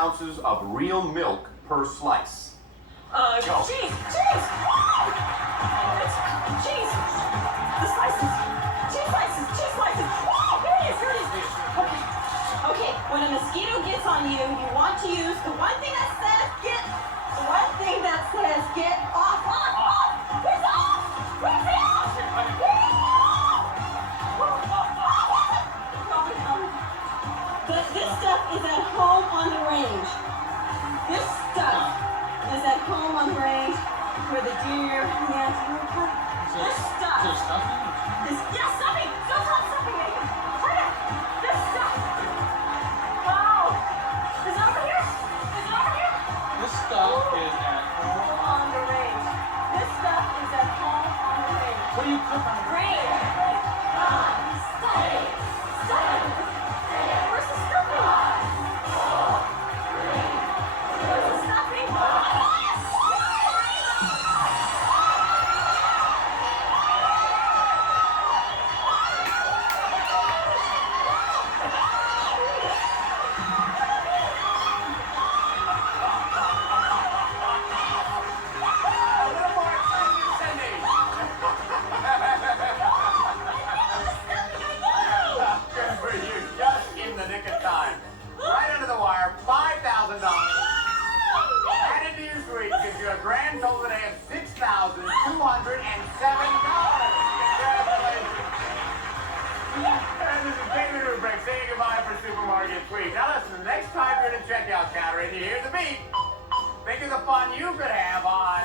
ounces of real milk per slice? Cheese! It's cheese! The slices! Cheese slices! Oh, here it is! Okay, when a mosquito gets on you, you want to use the one thing that says get off! Where's off? Where's the off? This stuff is at home on the range. This stuff is at home on the range where the deer, the antelope. This stuff. Is it stuffing? Stuffing. Don't call it stuffing, Megan. Try it. This stuff. Wow. Is it over here? This stuff is at home On the range. This stuff is at home on the range. What do you cook on the Range. Stuffing. Where's the stuffing? Where's the stuffing? Good for you, just in the nick of time. Right under the wire, $5,000. Added to your suite gives you a grand total today of $6,207. Congratulations. And this is David Rubrick saying goodbye for Supermarket Suite. Now listen, the next time you're at a checkout counter and you hear the beep, think of the fun you could have on...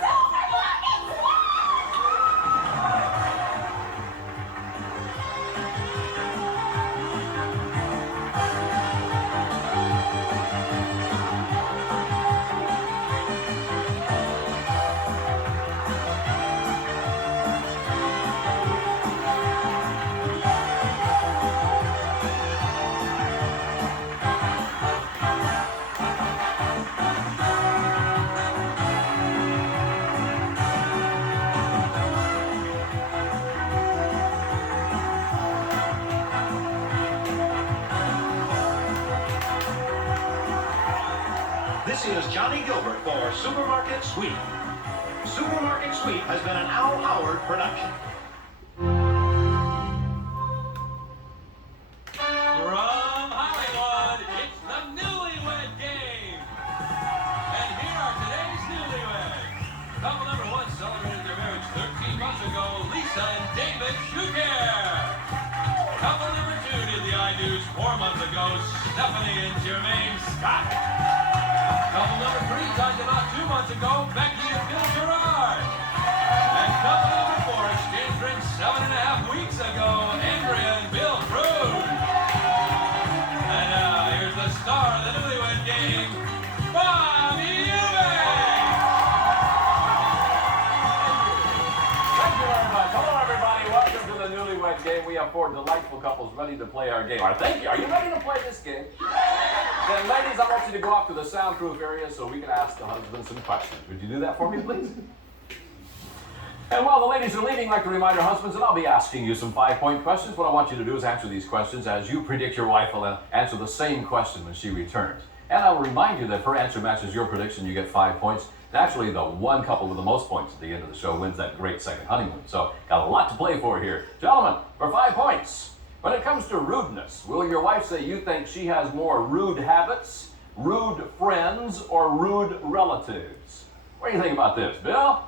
This is Johnny Gilbert for Supermarket Suite. Supermarket Suite has been an Al Howard production. From Hollywood, it's the Newlywed Game. And here are today's newlyweds. Couple number one celebrated their marriage 13 months ago, Lisa and David Shuker. Couple number two did the I-Do's 4 months ago, Stephanie and Jermaine Scott. Couple number three talked about 2 months ago, Becky and Bill Gerard. And couple number four exchanged rings 7.5 weeks ago, Andrea and Bill Cruz. And now here's the star of the Newlywed Game, Bobby Eubanks. Thank you very much. Hello, everybody. Welcome to the Newlywed Game. We have 4 delightful couples ready to play our game. All right, thank you. Are you ready to play this game? Then, ladies, I want you to go off to the soundproof area so we can ask the husband some questions. Would you do that for me, please? And while the ladies are leaving, I'd like to remind our husbands that I'll be asking you some 5-point questions. What I want you to do is answer these questions as you predict your wife will answer the same question when she returns. And I will remind you that if her answer matches your prediction, you get 5 points. Naturally, the one couple with the most points at the end of the show wins that great second honeymoon. So, got a lot to play for here. Gentlemen, for 5 points. When it comes to rudeness, will your wife say you think she has more rude habits, rude friends, or rude relatives? What do you think about this, Bill?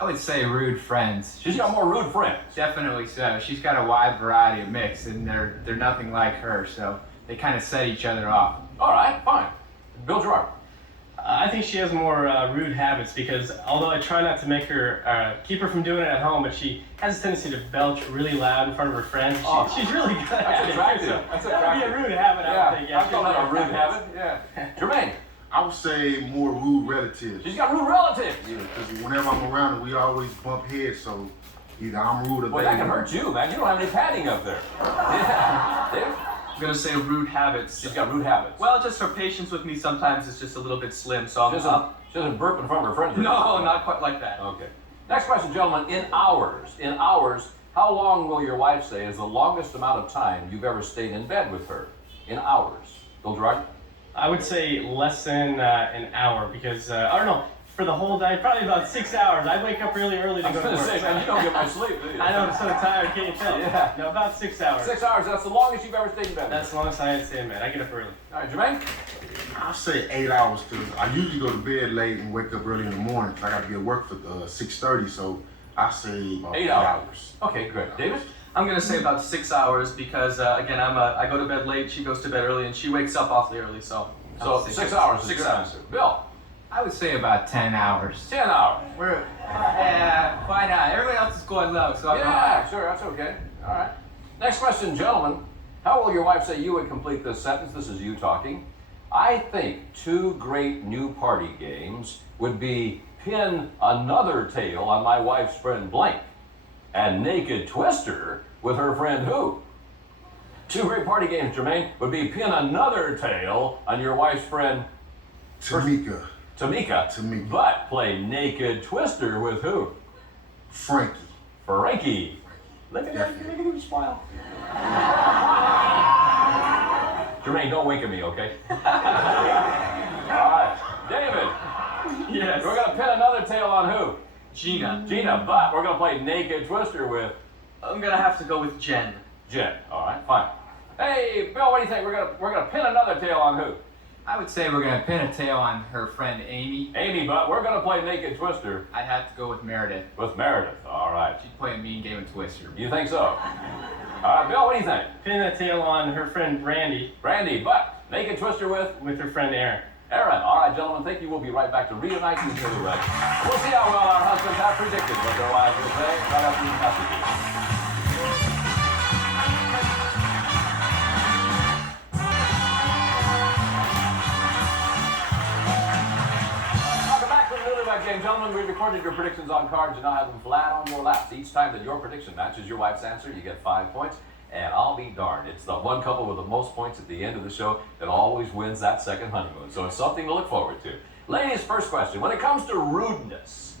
I would say rude friends. She's got more rude friends. Definitely so. She's got a wide variety of mix, and they're nothing like her, so they kind of set each other off. All right, fine. Bill Gerard. I think she has more rude habits because although I try not to make her, keep her from doing it at home, but she has a tendency to belch really loud in front of her friends. She's really good at That's it. attractive. So That's that would be a attractive. rude habit, I would think. I call that a rude habit. Yeah. Jermaine. I would say more rude relatives. She's got rude relatives. Yeah, because whenever I'm around her, we always bump heads, so either I'm rude or Boy, they that can rude. hurt you, man. You don't have any padding up there. Yeah. Dave? I'm gonna say rude habits. She's got rude habits. Well, just her patience with me sometimes is just a little bit slim, so She doesn't burp in front of her friends. No, not quite like that. Okay. Next question, gentlemen. In hours, how long will your wife say is the longest amount of time you've ever stayed in bed with her? In hours. Bill Gerard? I would say less than an hour because, I don't know, for the whole day, probably about 6 hours. I wake up really early to go to work. Say, man, you don't get much sleep, do you? I know, I'm so tired, can't you tell? Yeah. No, about 6 hours. 6 hours, that's the longest you've ever stayed in bed. That's the longest I had stayed in bed. I get up early. All right, Jermaine? I say 8 hours because I usually go to bed late and wake up early in the morning. I got to be at work for 6:30, so I say about 8 hours. Okay, good. David? I'm gonna say about 6 hours because again, I go to bed late. She goes to bed early, and she wakes up awfully early. So 6 hours is 6 your hours. answer. Bill? I would say about 10 hours. 10 hours. Why not? Everybody else is going low, so I'm Yeah, sure, that's okay. All right. Next question, gentlemen. How will your wife say you would complete this sentence? This is you talking. I think 2 great new party games would be Pin Another Tail on my wife's friend blank and Naked Twister with her friend who? 2 great party games, Jermaine, would be Pin Another Tail on your wife's friend Tamika. Tamika. But play Naked Twister with who? Frankie. Frankie. Look at him smile. Jermaine, don't wink at me, okay? All right. David. Yes. We're going to pin another tail on who? Gina. Gina, but we're going to play Naked Twister with I'm gonna have to go with Jen. Jen. All right, fine. Hey, Bill, what do you think? We're gonna pin another tail on who? I would say we're going to pin a tail on her friend Amy. Amy, but we're going to play Naked Twister. I'd have to go with Meredith. With Meredith, all right. She'd play a mean game of Twister. You think so? All right, Bill, what do you think? Pin a tail on her friend Brandy. Brandy, but Naked Twister with? With her friend Aaron. Aaron, all right, gentlemen, thank you. We'll be right back to reunite these newlyweds. We'll see how well our husbands have predicted what their wives will say right after these messages. Game, gentlemen, we recorded your predictions on cards and now have them flat on your laps. Each time that your prediction matches your wife's answer, you get 5 points. And I'll be darned, it's the one couple with the most points at the end of the show that always wins that second honeymoon. So it's something to look forward to. Ladies, first question. When it comes to rudeness,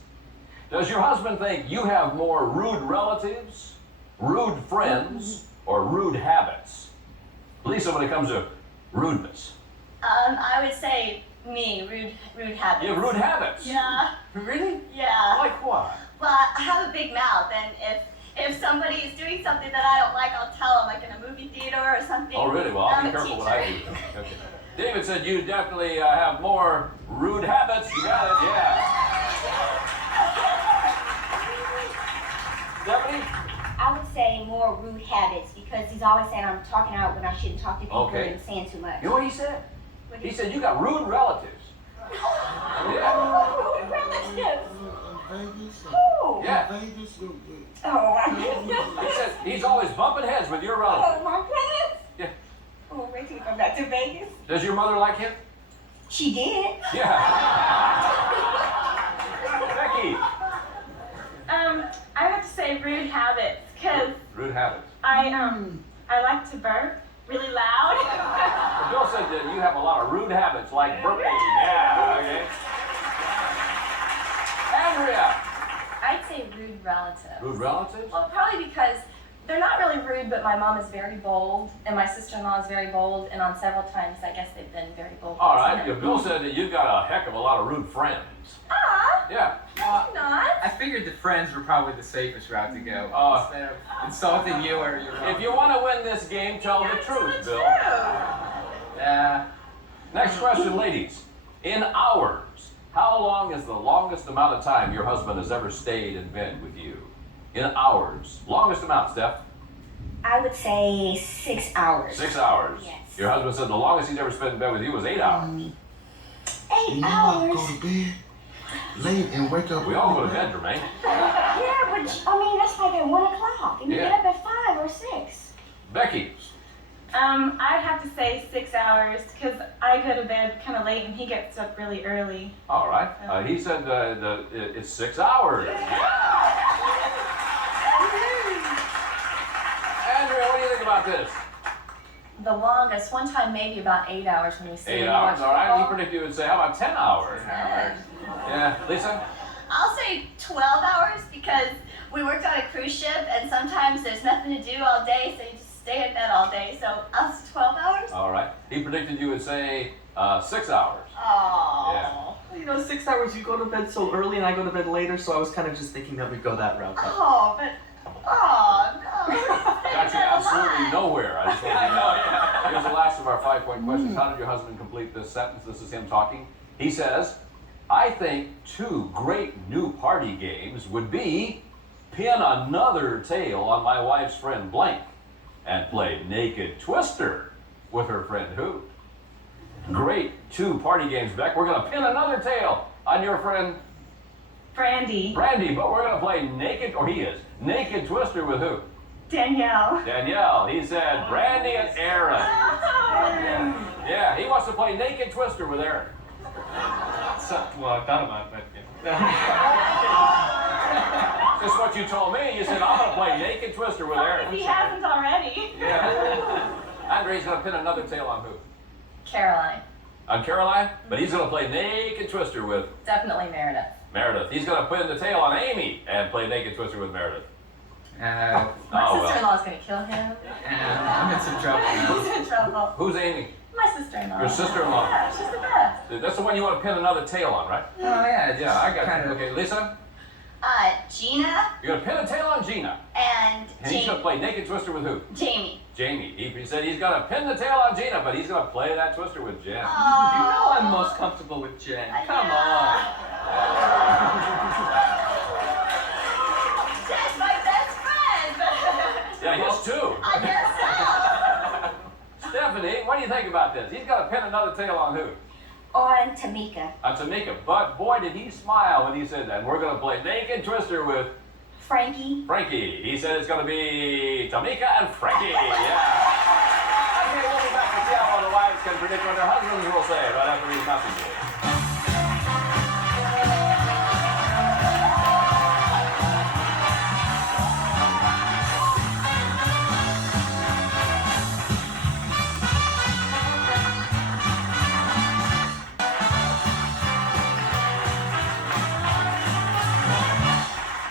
does your husband think you have more rude relatives, rude friends, or rude habits? Lisa, when it comes to rudeness. I would say me, rude habits. You have rude habits? Yeah. Really? Yeah. Like what? Well, I have a big mouth, and if somebody is doing something that I don't like, I'll tell them, like in a movie theater or something. Oh, really? Well, I'll be careful what I do. Okay. David said you definitely have more rude habits. You got it, yeah. Stephanie? I would say more rude habits because he's always saying I'm talking out when I shouldn't talk to people and saying too much. You know what he said? He said you got rude relatives. Yeah. Rude relatives. Who? Yeah. Oh my goodness. He said he's always bumping heads with your Oh relatives. my goodness. Yeah. Oh, wait till we come back to Vegas. Does your mother like him? She did. Yeah. Becky. I have to say rude habits, because Rude habits. I like to burp really loud. Bill said that you have a lot of rude habits like burping. Yeah, okay. Andrea. I'd say rude relatives. Rude relatives? Well, probably because they're not really rude, but my mom is very bold, and my sister-in-law is very bold, and on several times, I guess they've been very bold. All right. Yeah, Bill said that you've got a heck of a lot of rude friends. Ah, Yeah. not. I figured the friends were probably the safest route to go instead of insulting you or your mom. If you want to win this game, tell the truth, Bill. Yeah. Next question, ladies. In hours, how long is the longest amount of time your husband has ever stayed in bed with you? In hours. Longest amount, Steph? I would say 6 hours. 6 hours. Yes. Your husband said the longest he's ever spent in bed with you was 8 hours. 8 You know I hours. go to bed late and wake up. We all go to bed, Jermaine. Yeah, but I mean that's like at 1 o'clock, and you Yeah. get up at 5 or 6. Becky. I'd have to say 6 hours, because I go to bed kind of late, and he gets up really early. All right. He said it's 6 hours. Andrea, what do you think about this? The longest, one time maybe about 8 hours when we stayed 8 and hours, watched all right. He football. predicted you would say, how about 10 hours? Yeah. Lisa? I'll say 12 hours because we worked on a cruise ship and sometimes there's nothing to do all day, so you just stay in bed all day. So I'll say 12 hours. All right. He predicted you would say 6 hours. Oh. Yeah. You know, 6 hours, you go to bed so early and I go to bed later, so I was kind of just thinking that we'd go that route. Oh, but. Oh, no. Got you absolutely nowhere. I just want you to know. Here's the last of our 5-point questions. How did your husband complete this sentence? This is him talking. He says, I think 2 great new party games would be pin another tail on my wife's friend blank and play naked twister with her friend who? Great 2 party games, Beck. We're going to pin another tail on your friend Brandy. Brandy, but we're going to play naked, or he is, naked twister with who? Danielle. Danielle. He said Brandy and Aaron. Yeah, he wants to play naked twister with Aaron. Well, I thought about it, but That's what you told me. You said, I'm going to play naked twister with Aaron. If he hasn't already. Yeah. Andre's going to pin another tail on who? Caroline. On Caroline? But he's going to play naked twister with Definitely Meredith. Meredith. He's going to pin the tail on Amy and play naked twister with Meredith. My well. sister-in-law's gonna kill him. I'm in some trouble now. He's in trouble. Who's Amy? My sister-in-law. Your sister-in-law? Yeah, she's the best. That's the one you want to pin another tail on, right? Oh yeah, Yeah, I got kind you. of. Okay, Lisa? Gina You're going to pin a tail on Gina. and And he's going to play naked twister with who? Jamie. Jamie. He said he's going to pin the tail on Gina, but he's going to play that twister with Jen. You know I'm most comfortable with Jen. Come on. Jen's my best friend. Yeah, his too. I guess so. Stephanie, what do you think about this? He's going to pin another tail on who? On Tamika. On Tamika. But boy, did he smile when he said that. And we're going to play naked twister with Frankie. Frankie. He said it's going to be Tamika and Frankie. Yeah. Okay, we'll be back to see how all the wives can predict what their husbands will say right after these messages.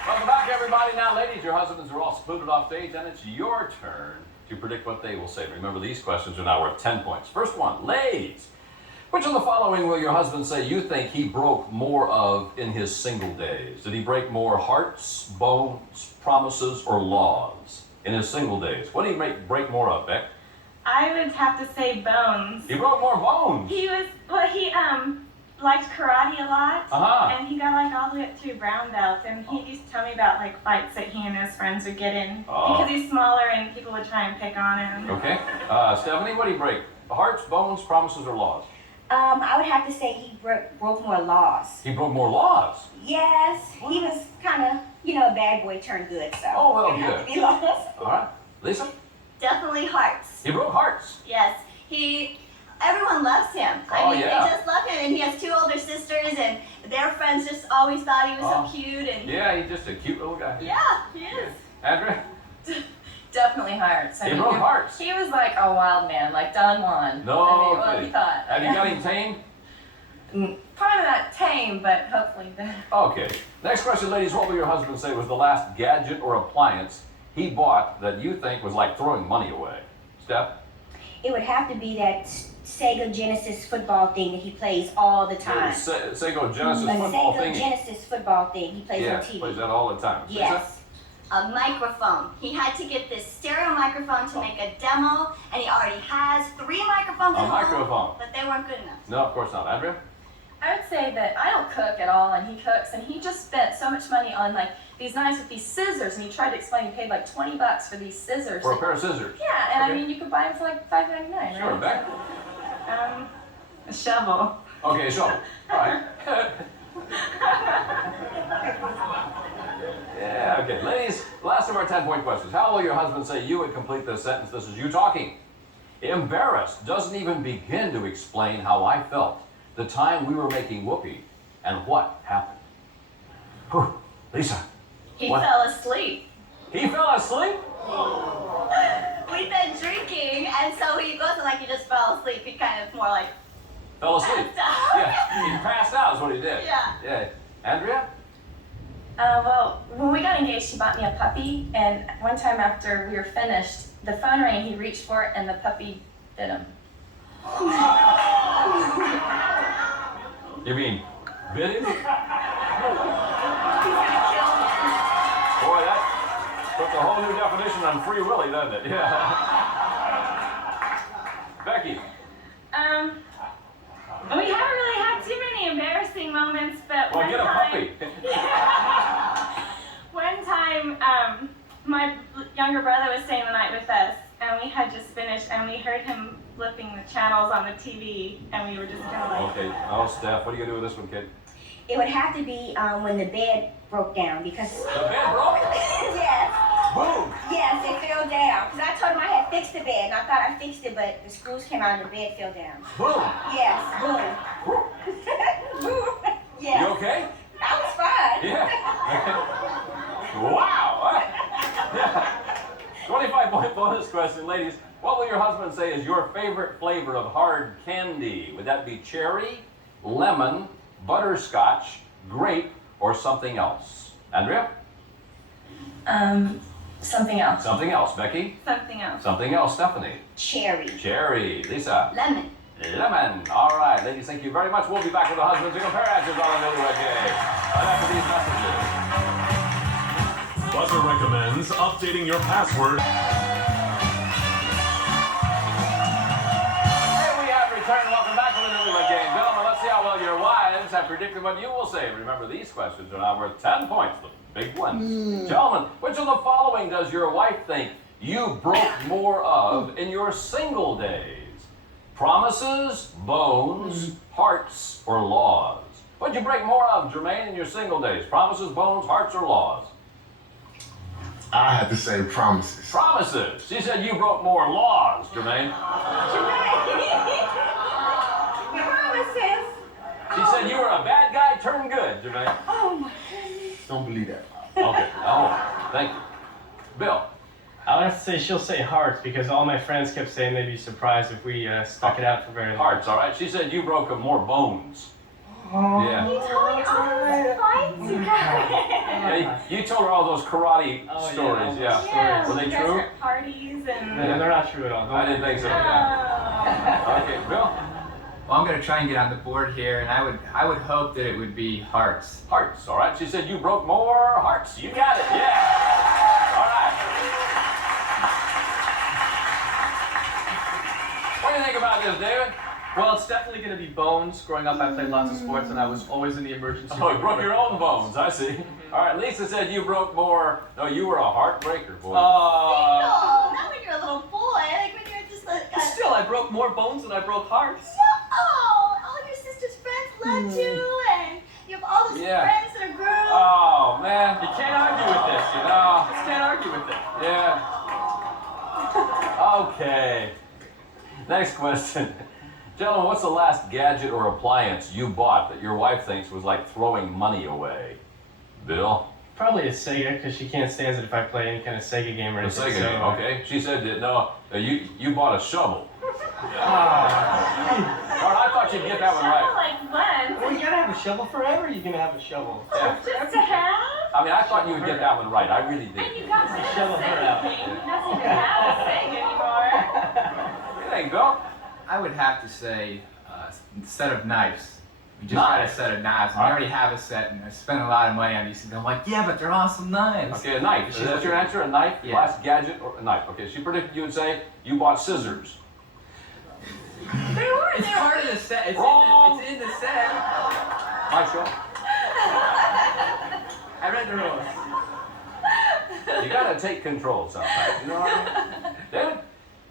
Welcome back, everybody. Now, ladies, your husbands are all secluded off stage, and it's your turn to predict what they will say. Remember, these questions are now worth 10 points. First one, ladies. Which of the following will your husband say you think he broke more of in his single days? Did he break more hearts, bones, promises, or laws in his single days? What did he break more of, Beck? I would have to say bones. He broke more bones. He liked karate a lot, Uh-huh. and he got like all the way up through brown belt, and he used to tell me about like fights that he and his friends would get in because he's smaller and people would try and pick on him. Okay. Stephanie, what did he break? Hearts, bones, promises, or laws? I would have to say he broke more laws. He broke more laws. Yes, he was kind of, a bad boy turned good, so. Oh, well, it had good. to be laws. All right. Lisa? Definitely hearts. He broke hearts. Yes. Everyone loves him. Oh, They yeah. just love him. And he has 2 older sisters, and their friends just always thought he was so cute. And Yeah, he's just a cute little guy. yeah, he is. Andrea? Definitely hearts. He broke hearts. He was like a wild man, like Don Juan. No. He thought. Have you got him tamed? Probably not tame, but hopefully better. Okay. Next question, ladies. What will your husband say was the last gadget or appliance he bought that you think was like throwing money away? Steph? It would have to be that Sega Genesis football thing that he plays all the time. Sega Genesis The football Sega thing. Genesis football thing he plays Yeah, on TV. plays that all the time. Lisa? Yes. A microphone. He had to get this stereo microphone to make a demo, and he already has 3 microphones A at home, microphone. but they weren't good enough. No, of course not. Andrea? I would say that I don't cook at all, and he cooks, and he just spent so much money on like these knives with these scissors, and he tried to explain he paid like $20 for these scissors. For a pair of scissors? Yeah, and Okay. I mean you could buy them for like $5.99, Sure, right? Beck? A shovel. Okay, so, all right. Yeah, okay. Ladies, last of our 10-point questions. How will your husband say you would complete this sentence? This is you talking. Embarrassed doesn't even begin to explain how I felt the time we were making whoopee and what happened. Whew. Lisa. He what? fell asleep. He fell asleep? We've been drinking, and so he wasn't like he just fell asleep. He kind of more like Fell asleep. passed out. Yeah, he passed out is what he did. Yeah. Yeah. Andrea? Well, when we got engaged, she bought me a puppy, and one time after we were finished, the phone rang, he reached for it, and the puppy bit him. You mean bit him? He's gonna kill me. Boy, that puts a whole new definition on Free Willy, doesn't it? Yeah. Becky. We haven't really had too many embarrassing moments, but Well, one get a time. puppy. One time, my younger brother was staying the night with us, and we had just finished, and we heard him flipping the channels on the TV, and we were just kind of like. Okay. Oh, Steph, what are you gonna do with this one, kid? It would have to be when the bed broke down because. The bed broke? Yes. Boom. Yes, it fell down. Because I told him I had fixed the bed, and I thought I fixed it, but the screws came out and the bed fell down. Boom. Yes, boom. Boom. Yes. You okay? I was fine. Yeah. Wow. 25-point bonus question, ladies. What will your husband say is your favorite flavor of hard candy? Would that be cherry, lemon, butterscotch, grape, or something else? Andrea? Something else. Something else. Becky? Something else. Something else. Stephanie? Cherry. Cherry. Lisa? Lemon. Lemon. All right, ladies, thank you very much. We'll be back with the husbands to compare answers on the Newlywed Game. Right after these messages. BUZZR recommends updating your password. Hey, we have returned. Welcome back to the Newlywed Game. Gentlemen, let's see how well your wives have predicted what you will say. Remember, these questions are now worth 10 points. The big ones. Gentlemen, which of the following does your wife think you broke more of in your single days? Promises, bones, hearts, or laws? What'd you break more of, Jermaine, in your single days? Promises, bones, hearts, or laws? I had to say promises. Promises. She said you broke more laws, Jermaine. Promises. She said you were a bad guy turned good, Jermaine. Oh my goodness. Don't believe that. Okay. Oh, thank you. Bill. I would have to say she'll say hearts because all my friends kept saying they'd be surprised if we stuck it out for very long. Hearts, all right. She said you broke more bones. Yeah. You told me all those fights you got. Yeah, you told her all those karate stories, yeah. Yeah, Were they you guys true? were at parties and. No, they're not true at all. I didn't think so. Yeah. Okay, Bill. Well, I'm gonna try and get on the board here, and I would hope that it would be hearts. Hearts, all right. She said you broke more hearts. You got it, yeah. All right. What do you think about this, David? Well, it's definitely going to be bones. Growing up, I played lots of sports, and I was always in the emergency Oh, you room. broke your own bones, I see. All right, Lisa said you broke more. No, you were a heartbreaker, boy. No, not when you're a little boy. Like when you're just a. Still, I broke more bones than I broke hearts. Oh, all your sister's friends love you, and you have all those Yeah. friends that are girls. Oh, man. You can't argue with this, you know? No. Just can't argue with it. Yeah. Okay. Next question. Gentlemen, what's the last gadget or appliance you bought that your wife thinks was like throwing money away? Bill? Probably a Sega because she can't stand it if I play any kind of Sega game or The anything. Sega game, okay. She said that, no, you bought a shovel. All right, I thought you'd get that one right. Like when? Well, you gotta have a shovel forever. You can have a shovel. Yeah. Just to have? I mean, I thought you would get that one right. I really did. And you got rid of the Shovel her Sega out. game. He doesn't even have a Sega anymore. What do you think, Bill? I would have to say instead of knives. We just got a set of knives, and I already have a set, and I spent a lot of money on these things. I'm like, yeah, but they're awesome knives. Okay, a knife. Is that your answer? A knife? Yeah. Last gadget or a knife? Okay, she predicted you would say you bought scissors. They were. It's part of the set. It's Wrong. in the set. My show. I read the rules. You gotta take control sometimes. You know what I mean? David?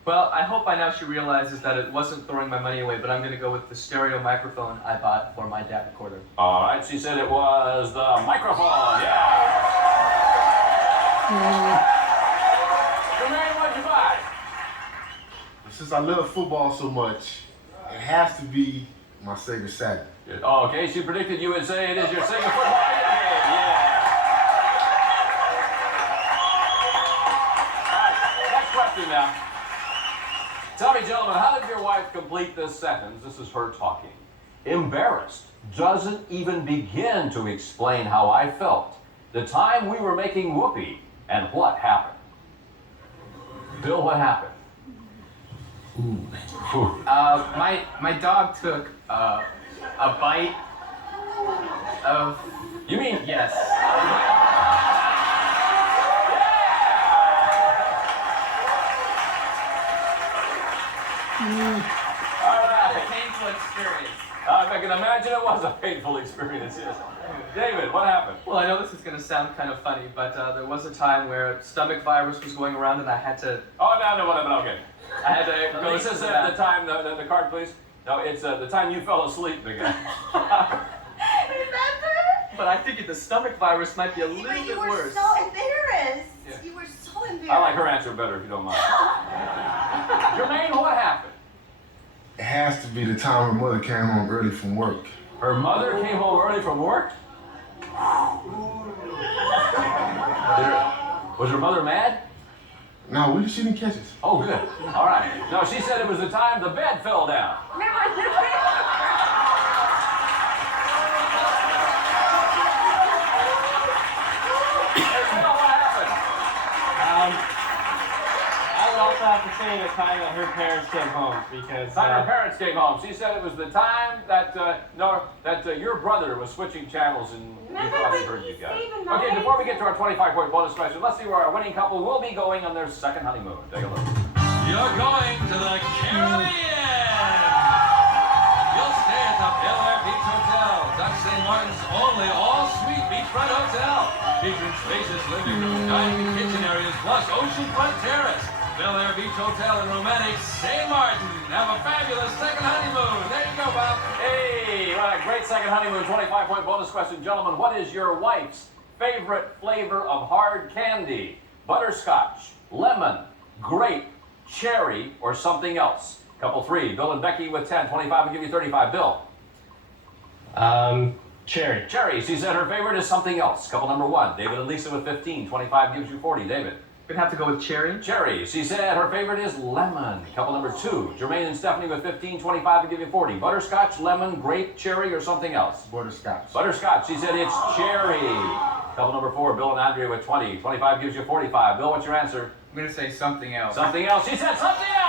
Well, I hope by now she realizes that it wasn't throwing my money away, but I'm going to go with the stereo microphone I bought for my DAT recorder. All right, she said it was the microphone. Yeah. Jermaine, what'd you buy? Since I love football so much, it has to be my Sega Saturn. Oh, okay, she predicted you would say it is your Sega football game. Yeah. All right, next question now. Tell me, gentlemen, how did your wife complete this sentence? This is her talking. Embarrassed doesn't even begin to explain how I felt the time we were making whoopee and what happened. Bill, what happened? My dog took a bite Of. You mean Yes. All right. Painful experience. I can imagine it was a painful experience, yes. David, what happened? Well, I know this is going to sound kind of funny, but there was a time where stomach virus was going around and I had to... Oh, no, whatever, okay. I had to go This is the time, the card, please. No, it's the time you fell asleep, big guy. Remember? But I figured the stomach virus might be a little But you bit were worse. so embarrassed. Yeah. You were so embarrassed. I like her answer better, if you don't mind. Jermaine, what happened? It has to be the time her mother came home early from work. Her mother came home early from work? Was her mother mad? No, she didn't catch us. Oh, good. All right. No, she said it was the time the bed fell down. I would also have to say the time that her parents came home because. Her parents came home. She said it was the time that your brother was switching channels and you thought he heard you guys. Okay, before we get to our 25-point bonus question, let's see where our winning couple will be going on their second honeymoon. Take a look. You're going to the Caribbean. You'll stay at the BUZZR Beach Hotel, Dutch St. Martin's only all-suite beachfront hotel. Featuring spacious living room, dining, and kitchen areas, plus oceanfront terrace. BUZZR Beach Hotel in romantic St. Martin. Have a fabulous second honeymoon. There you go, Bob. Hey, what a great second honeymoon. 25-point bonus question. Gentlemen, what is your wife's favorite flavor of hard candy? Butterscotch, lemon, grape, cherry, or something else? Couple three. Bill and Becky with 10. 25 will give you 35. Bill. Cherry. Cherry. She said her favorite is something else. Couple number one. David and Lisa with 15. 25 gives you 40. David. Gonna have to go with cherry. Cherry. She said her favorite is lemon. Couple number two. Jermaine and Stephanie with 15. 25 will give you 40. Butterscotch, lemon, grape, cherry, or something else? Butterscotch. Butterscotch. She said it's cherry. Couple number four. Bill and Andrea with 20. 25 gives you 45. Bill, what's your answer? I'm gonna say something else. Something else. She said something else.